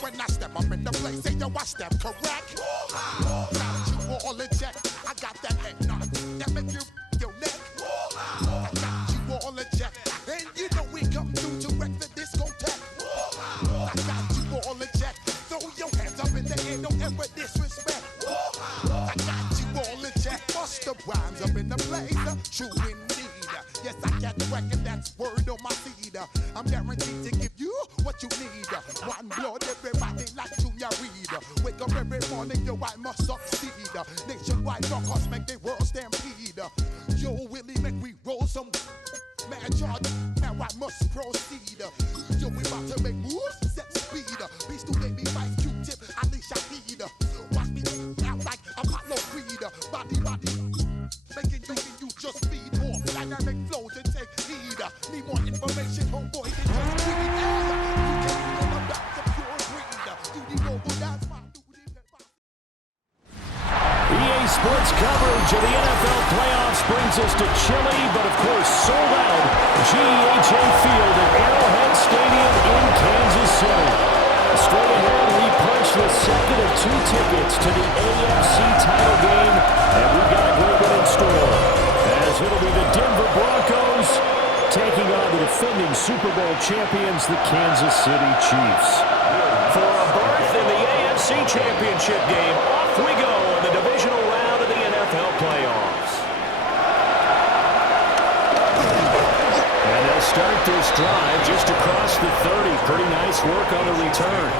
When I step up in the place, say yo, I step correct. Got you all in check. I got that head nut that make you your neck. I got you all in check, and you know we come through to wreck the discotheque. I got you all in check. Throw your hands up in the air, don't ever disrespect. I got you all in check. Bust the rhymes up in the place, true indeed. Yes, I got the record, that's word on my feed. I'm guaranteed to give you what you need. One blood, everybody like Junior Reed. Wake up every morning, yo, I must succeed. Nationwide Broncos make the world stampede. Yo, Willie, make we roll some mad charge. Now I must proceed. Yo, we about to make moves, set speed. Beast to make me fight Q-tip, at least I need. Watch me out like Apollo Creed. Body, making you just feed off dynamic flows and take heed. Need more information, homeboy, than just read. You can't even about the pure greed. Do the noble dance, my duty. EA Sports coverage of the NFL playoffs brings us to chilly, but of course sold out GEHA Field at Arrowhead Stadium in Kansas City. Straight ahead, we punch the second of two tickets to the AFC title game, and we've got a great one in store, as it'll be the Denver Broncos taking on the defending Super Bowl champions, the Kansas City Chiefs. For a berth in the AFC Championship game, off we go in the divisional round of the NFL playoffs. And they'll start this drive just across the 30. Pretty nice work on the return.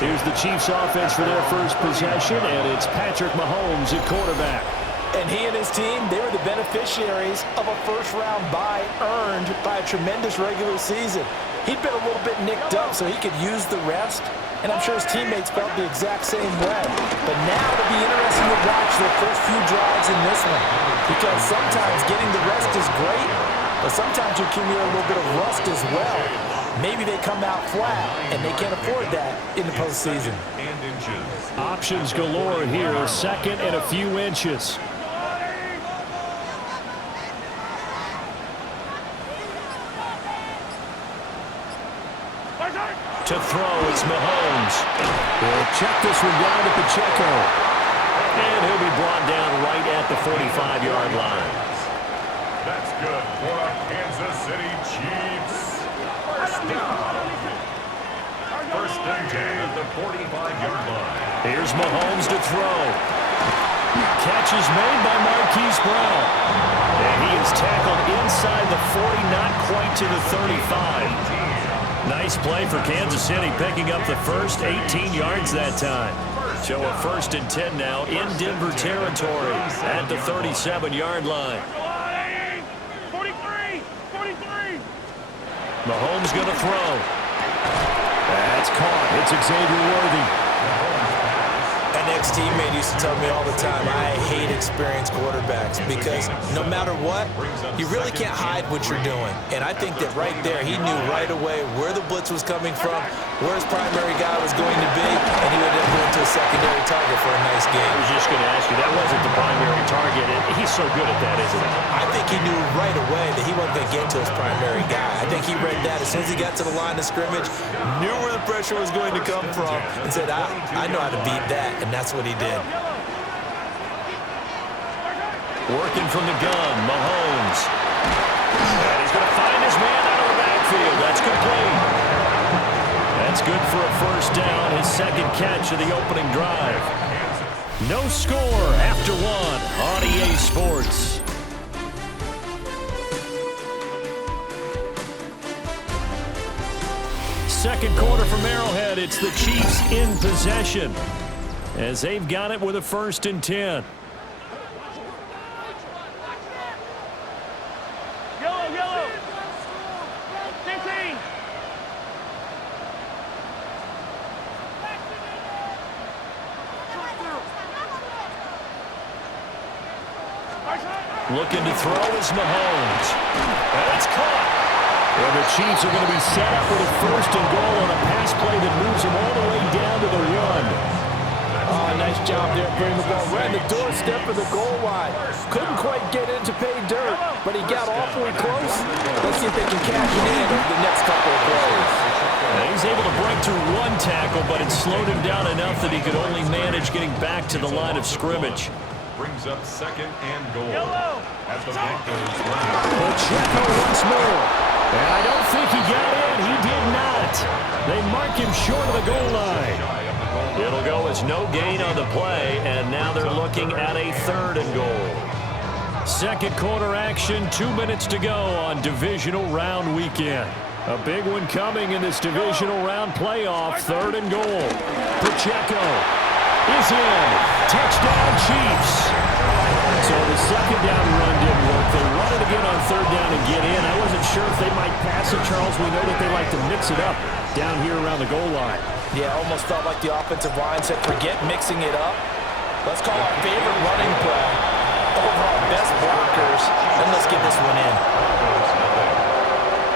Here's the Chiefs offense for their first possession, and it's Patrick Mahomes at quarterback. And he and his team, they were the beneficiaries of a first-round bye earned by a tremendous regular season. He'd been a little bit nicked up so he could use the rest, and I'm sure his teammates felt the exact same way. But now it'll be interesting to watch their first few drives in this one, because sometimes getting the rest is great, but sometimes you accumulate a little bit of rust as well. Maybe they come out flat, and they can't afford that in the postseason. Options galore here, second and a few inches. To throw, it's Mahomes. We'll check this one down at Pacheco. And he'll be brought down right at the 45-yard line. That's good for our Kansas City Chiefs. First down. First and 10 at the 45-yard line. Here's Mahomes to throw. Catch is made by Marquise Brown. And he is tackled inside the 40, not quite to the 35. Nice play for Kansas City, picking up the first 18 yards that time. So a first and 10 now in Denver territory at the 37-yard line. 43! Mahomes going to throw. That's caught. It's Xavier Worthy. An ex-teammate used to tell me all the time, I hate experienced quarterbacks because no matter what, you really can't hide what you're doing. And I think that right there, he knew right away where the blitz was coming from, where his primary guy was going to be, and he would end up going to a secondary target for a nice game. I was just going to ask you, that wasn't the primary target, and he's so good at that, isn't he? I think he knew right away that he wasn't going to get to his primary guy. I think he read that as soon as he got to the line of scrimmage, knew where the pressure was going to come from, and said, I know how to beat that, and that's what he did. Working from the gun, Mahomes. And he's going to find his man out of the backfield. That's complete. That's good for a first down, his second catch of the opening drive. No score after one on EA Sports. Second quarter from Arrowhead, it's the Chiefs in possession, as they've got it with a first and 10. Yellow! 15! Looking to throw is Mahomes. And it's caught. And the Chiefs are going to be set up with a first and goal on a pass play that moves them all the way down to the 1. Oh, nice job there putting the ball right on the doorstep of the goal line. Couldn't quite get in to pay dirt, but he got awfully close. Let's see if they can cash it in over the next couple of plays. He's able to break through one tackle, but it slowed him down enough that he could only manage getting back to the line of scrimmage. Brings up second and goal. At the Broncos line. Pacheco once more. And I don't think he got in. He did not. They mark him short of the goal line. It'll go as no gain on the play, and now they're looking at a third and goal. Second quarter action, 2 minutes to go on divisional round weekend. A big one coming in this divisional round playoff, third and goal. Pacheco is in. Touchdown, Chiefs. So the second down run didn't work. They run it again on third down and get in. I wasn't sure if they might pass it, Charles. We know that they like to mix it up down here around the goal line. Yeah, almost felt like the offensive line said, forget mixing it up. Let's call our favorite running play overall best blockers, and let's get this one in.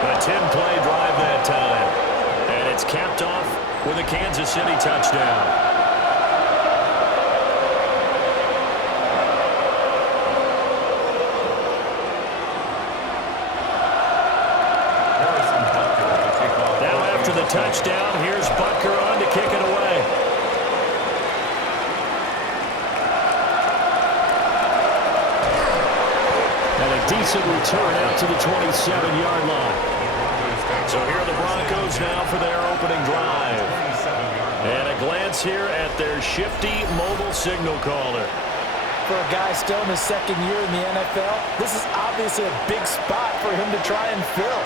A 10-play drive that time. And it's capped off with a Kansas City touchdown. Touchdown. Here's Butker on to kick it away. And a decent return out to the 27-yard line. So here are the Broncos now for their opening drive. And a glance here at their shifty mobile signal caller. For a guy still in his second year in the NFL, this is obviously a big spot for him to try and fill.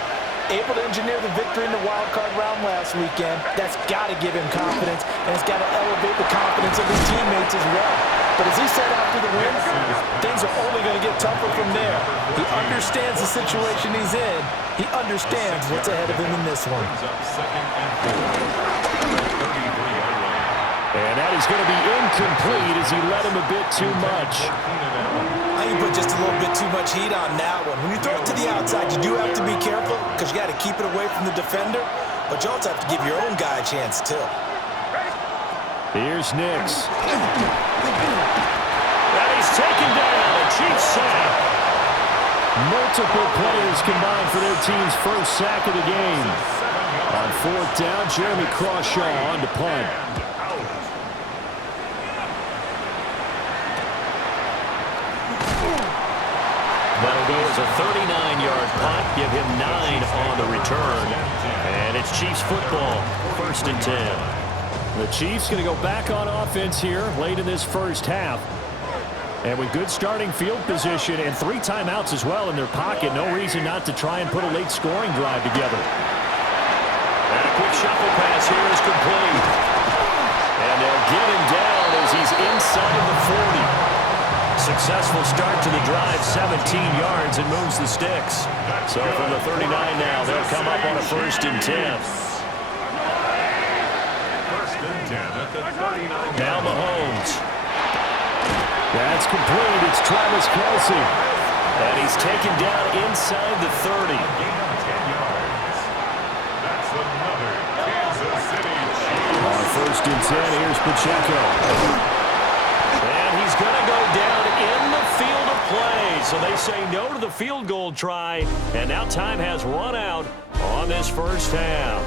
Able to engineer the victory in the wild card round last weekend. That's got to give him confidence, and it's got to elevate the confidence of his teammates as well. But as he said after the win, things are only going to get tougher from there. He understands the situation he's in. He understands what's ahead of him in this one. And that is going to be incomplete as he let him a bit too much. I think you put just a little bit too much heat on that one. When you throw it to the outside, you do have to be careful because you got to keep it away from the defender, but you also have to give your own guy a chance too. Here's Nix. And he's taken down. A Chiefs sack. Multiple players combined for their team's first sack of the game. On fourth down, Jeremy Crawshaw on to punt. That'll go as a 39-yard punt. Give him 9 on the return. And it's Chiefs football. First and 10. The Chiefs going to go back on offense here late in this first half. And with good starting field position and 3 timeouts as well in their pocket, no reason not to try and put a late scoring drive together. And a quick shuffle pass here is complete. And they'll get him down as he's inside the 40. Successful start to the drive, 17 yards, and moves the sticks. So from the 39 now, they'll come up on a first and 10. First and 10 at the 39. Now Mahomes. That's complete. It's Travis Kelce. And he's taken down inside the 30. Gain of 10 yards. That's another Kansas City Chiefs. On first and 10, here's Pacheco. And he's going to go down in the field of play. So they say no to the field goal try. And now time has run out on this first half.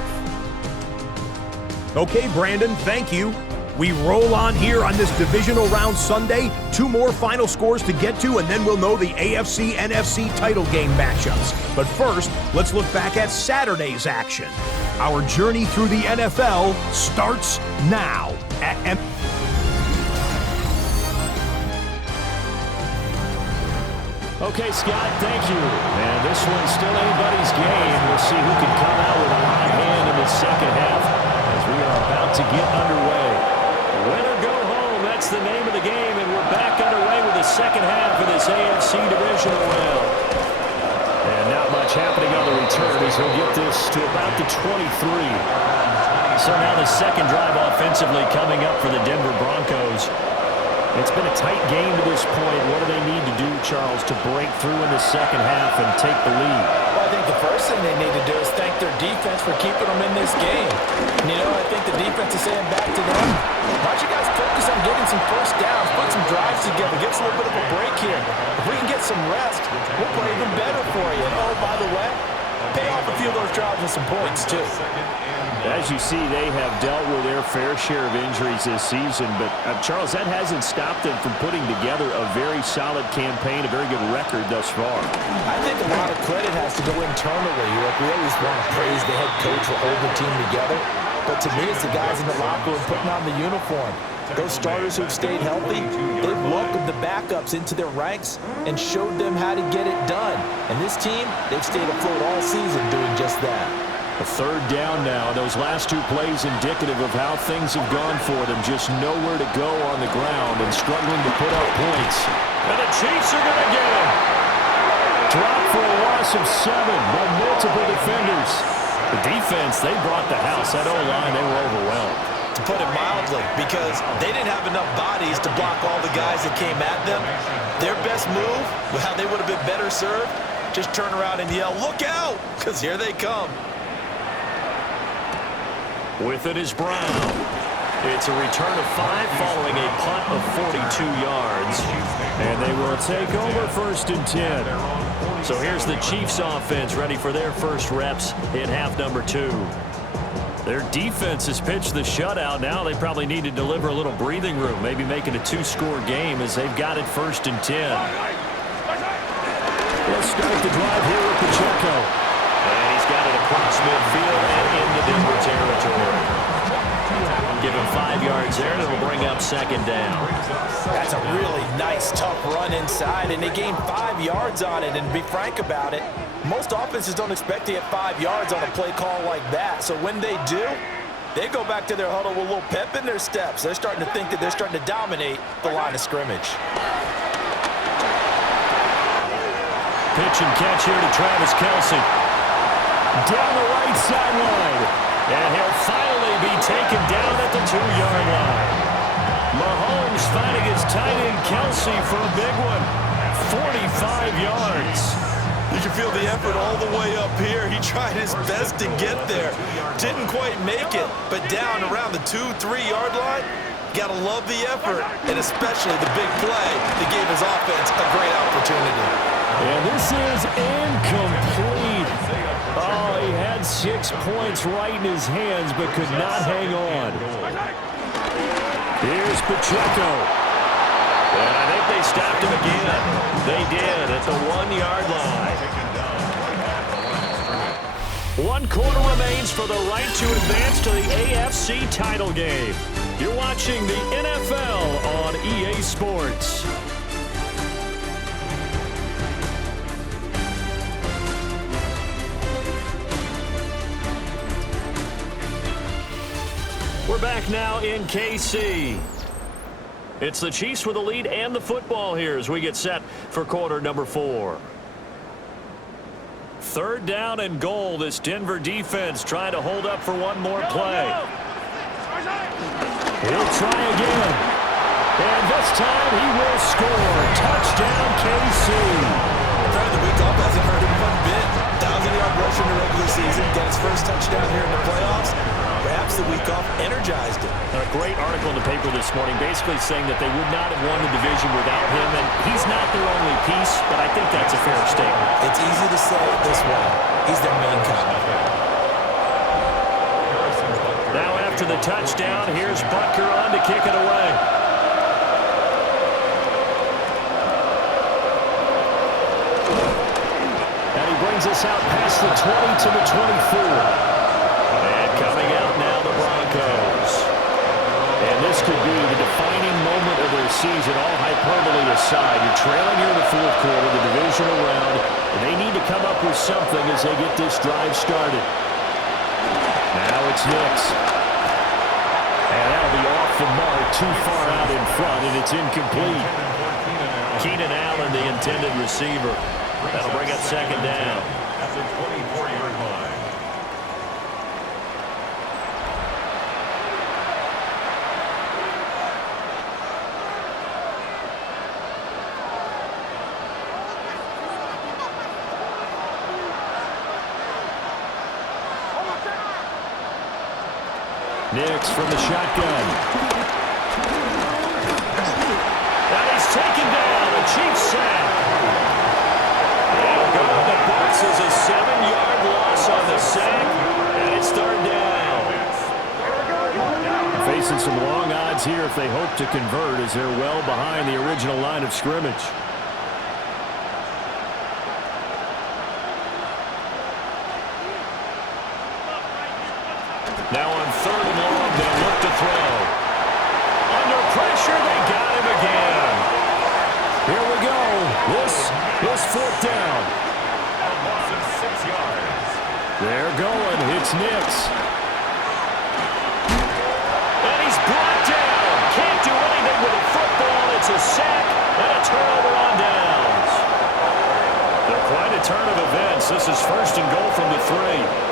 Okay, Brandon, thank you. We roll on here on this divisional round Sunday. 2 more final scores to get to, and then we'll know the AFC-NFC title game matchups. But first, let's look back at Saturday's action. Our journey through the NFL starts now at Okay, Scott, thank you. And this one's still anybody's game. We'll see who can come out with a hot hand in the second half as we are about to get underway. Win or go home, that's the name of the game, and we're back underway with the second half of this AFC divisional round. And not much happening on the return as we'll get this to about the 23. So now the second drive offensively coming up for the Denver Broncos. It's been a tight game to this point. What do they need to do, Charles, to break through in the second half and take the lead? Well, I think the first thing they need to do is thank their defense for keeping them in this game. And, I think the defense is saying back to them, why don't you guys focus on getting some first downs, put some drives together, give us a little bit of a break here. If we can get some rest, we'll play even better for you. And, oh, by the way, pay off a few of those drives with some points, too. As you see, they have dealt with their fair share of injuries this season, but Charles, that hasn't stopped them from putting together a very solid campaign, a very good record thus far. I think a lot of credit has to go internally. We always want to praise the head coach for holding the team together, but to me, it's the guys in the locker room putting on the uniform. Those starters who've stayed healthy, they've welcomed the backups into their ranks and showed them how to get it done. And this team, they've stayed afloat all season doing just that. A third down now. Those last two plays indicative of how things have gone for them. Just nowhere to go on the ground and struggling to put up points. And the Chiefs are going to get him. Dropped for a loss of 7 by multiple defenders. The defense, they brought the house. That O-line, they were overwhelmed. To put it mildly, because they didn't have enough bodies to block all the guys that came at them. Their best move, how they would have been better served, just turn around and yell, "Look out!" because here they come. With it is Brown. It's a return of 5 following a punt of 42 yards. And they will take over 1st and 10. So here's the Chiefs offense ready for their first reps in half number 2. Their defense has pitched the shutout. Now they probably need to deliver a little breathing room, maybe make it a 2-score game as they've got it 1st and 10. Let's start the drive here with Pacheco. And he's got it across midfield and into Denver territory. Give him 5 yards there, and it'll bring up 2nd down. That's a really nice, tough run inside, and they gained 5 yards on it. And to be frank about it, most offenses don't expect to get 5 yards on a play call like that. So when they do, they go back to their huddle with a little pep in their steps. They're starting to think that they're starting to dominate the line of scrimmage. Pitch and catch here to Travis Kelce. Down the right sideline. And he'll finally be taken down at the 2-yard line. Mahomes finding his tight end Kelce for a big one. 45 yards. You can feel the effort all the way up here. He tried his best to get there. Didn't quite make it, but down around the 2-3-yard line, gotta love the effort, and especially the big play that gave his offense a great opportunity. And this is incomplete. Oh, he had 6 points right in his hands, but could not hang on. Here's Pacheco. And I think they stopped him again. They did at the 1-yard line. 1 quarter remains for the right to advance to the AFC title game. You're watching the NFL on EA Sports. We're back now in KC. It's the Chiefs with the lead and the football here as we get set for quarter number 4. 3rd down and goal. This Denver defense trying to hold up for one more play. He'll try again. And this time he will score. Touchdown, KC. Part of the week off hasn't hurt him one bit. 1,000-yard rush in the regular season. Got his first touchdown here in the playoffs. Perhaps the week off energized him. A great article in the paper this morning basically saying that they would not have won the division without him, and he's not their only piece, but I think that's a fair statement. It's easy to say it this way. He's their main cog. Now after the touchdown, here's Butker on to kick it away. And he brings us out past the 20 to the 24. Coming out now, the Broncos. And this could be the defining moment of their season, all hyperbole aside. You're trailing here in the 4th quarter, the divisional round, and they need to come up with something as they get this drive started. Now it's Nicks. And that'll be off the mark, too far out in front, and it's incomplete. Keenan Allen, the intended receiver. That'll bring up 2nd down. At the 24-yard line. Nix from the shotgun. And he's taken down. A Chiefs sack. They'll go in the box as a 7-yard loss on the sack. And it's third down. Facing some long odds here if they hope to convert as they're well behind the original line of scrimmage. Now on 3rd and long, they'll look to throw. Under pressure, they got him again. Here we go. This is 4th down. A loss of 6 yards. They're going. It's Nix. And he's brought down. Can't do anything with a football. It's a sack and a turnover on downs. They're quite a turn of events. This is 1st and goal from the 3.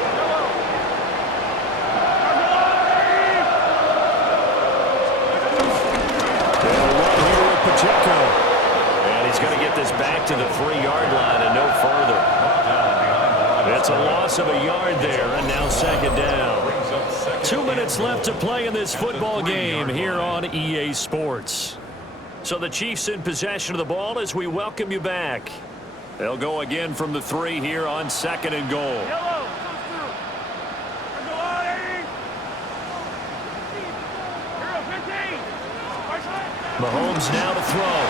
And he's going to get this back to the 3-yard line and no further. It's a loss of a yard there, and now 2nd down. 2 minutes left to play in this football game here on EA Sports. So the Chiefs in possession of the ball as we welcome you back. They'll go again from the 3 here on 2nd and goal. Mahomes now to throw.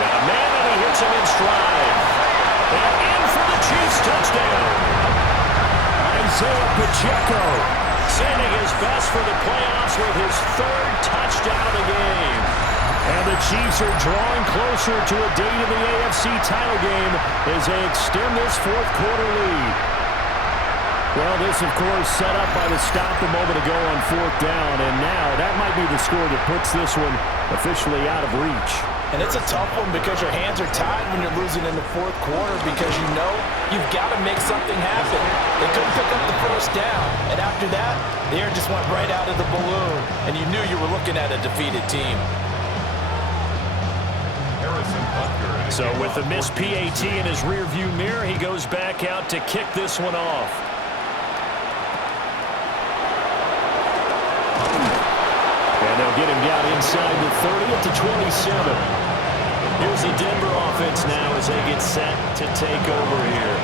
Got a man and he hits him in stride. And in for the Chiefs touchdown. Isaiah Pacheco Sending his best for the playoffs with his 3rd touchdown of the game. And the Chiefs are drawing closer to a date in the AFC title game as they extend this 4th quarter lead. Well, this, of course, set up by the stop a moment ago on 4th down, and now that might be the score that puts this one officially out of reach. And it's a tough one because your hands are tied when you're losing in the 4th quarter because you know you've got to make something happen. They couldn't pick up the 1st down, and after that, the air just went right out of the balloon, and you knew you were looking at a defeated team. So with the missed PAT in his rearview mirror, he goes back out to kick this one off. And they'll get him down inside the 30 at the 27. Here's the Denver offense now as they get set to take over here.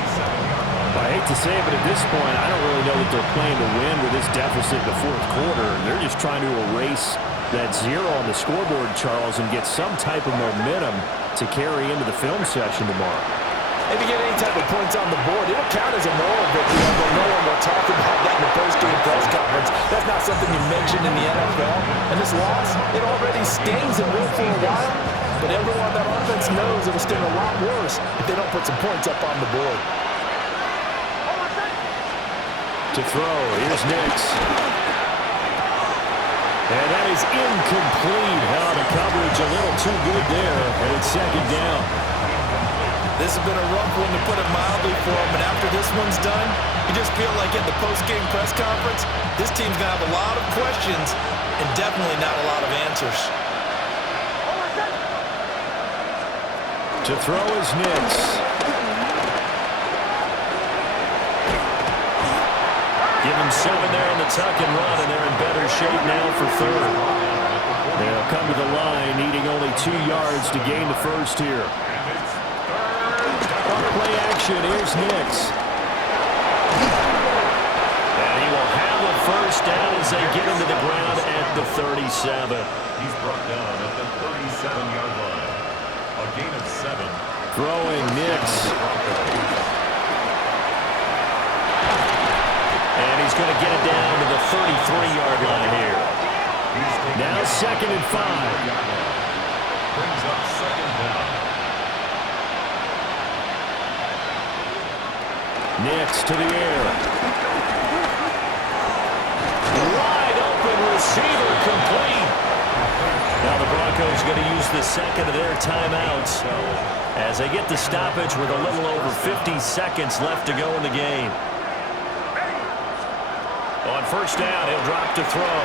I hate to say it, but at this point, I don't really know that they're playing to win with this deficit in the 4th quarter. They're just trying to erase that 0 on the scoreboard, Charles, and get some type of momentum to carry into the film session tomorrow. If you get any type of points on the board, it'll count as a moral victory, although no one will talk about that in the post-game press conference. That's not something you mention in the NFL. And this loss, it already stings and will for a while, but everyone on that offense knows it'll sting a lot worse if they don't put some points up on the board. To throw, here's Nix. And that is incomplete. How the coverage a little too good there, and it's 2nd down. This has been a rough one, to put it mildly, for him, and after this one's done, you just feel like at the post-game press conference, this team's going to have a lot of questions and definitely not a lot of answers. To throw is Nix. Give him 7 there on the tuck and run, and they're in better shape now for 3rd. They'll come to the line, needing only 2 yards to gain the 1st here. Play action, here's Nix. And he will have a 1st down as they get him to the ground at the 37. He's brought down at the 37-yard line. A gain of 7. Throwing Nix. And he's going to get it down to the 33-yard line here. Now 2nd and 5. Brings up 2nd down. Nix to the air. Wide open receiver, complete. Now the Broncos going to use the 2nd of their timeouts as they get the stoppage with a little over 50 seconds left to go in the game. On 1st down, he'll drop to throw.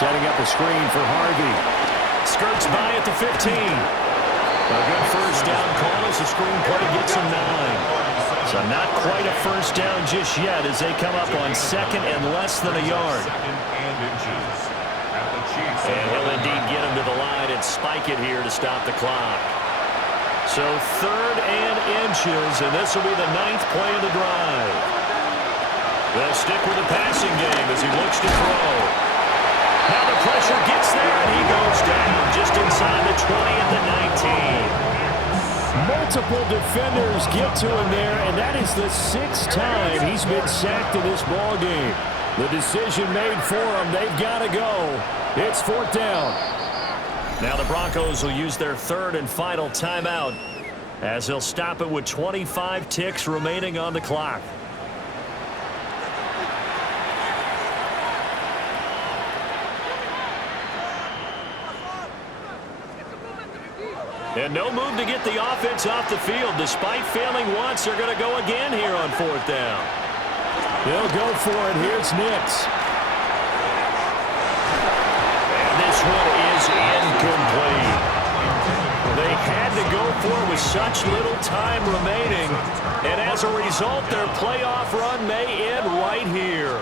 Setting up a screen for Harvey. Skirts by at the 15. A good 1st down call as the screen play gets him 9. So not quite a first down just yet as they come up on second and less than a yard. And he'll indeed get him to the line and spike it here to stop the clock. So 3rd and inches, and this will be the 9th play of the drive. They'll stick with the passing game as he looks to throw. Now the pressure gets there, and he goes down just inside the 20 at the 19. Multiple defenders get to him there, and that is the 6th time he's been sacked in this ball game. The decision made for him. They've got to go. It's 4th down. Now the Broncos will use their 3rd and final timeout as they'll stop it with 25 ticks remaining on the clock. And no move to get the offense off the field. Despite failing once, they're going to go again here on 4th down. They'll go for it. Here's Nix. And this one is incomplete. They had to go for it with such little time remaining. And as a result, their playoff run may end right here.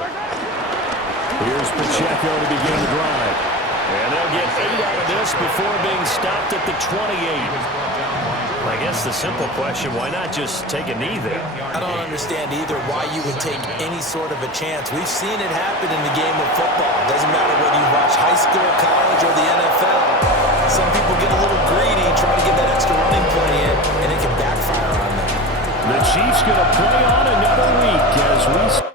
Here's Pacheco to begin the drive. And they'll get 8 out of this before being stopped at the 28. I guess the simple question, why not just take a knee there? I don't understand either why you would take any sort of a chance. We've seen it happen in the game of football. Doesn't matter whether you watch high school, college, or the NFL. Some people get a little greedy, trying to get that extra running play in, and it can backfire on them. The Chiefs going to play on another week as we...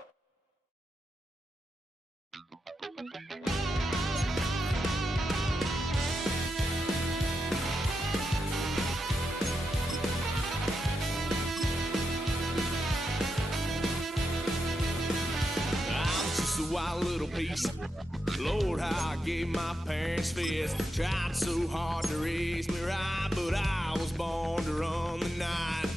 Wild little piece. Lord, how I gave my parents fist. Tried so hard to raise me right, but I was born to run the night.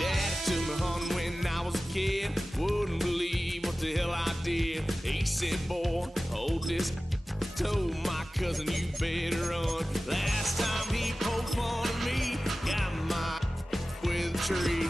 Daddy took me hunting when I was a kid. Wouldn't believe what the hell I did. He said, boy, hold this. Told my cousin, you better run. Last time he poked fun at me, got my with a tree.